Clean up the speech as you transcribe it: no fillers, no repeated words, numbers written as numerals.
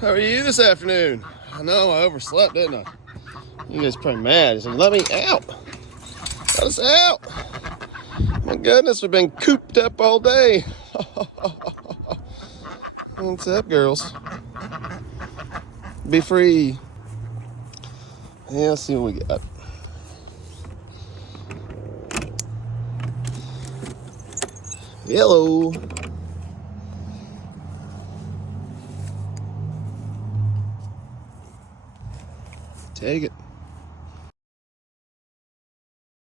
How are you this afternoon? I know I overslept, didn't I? You guys probably mad. You said, let me out. Let us out. My goodness, we've been cooped up all day. What's up, girls? Be free. Yeah, let's see what we got. Yellow. Take it.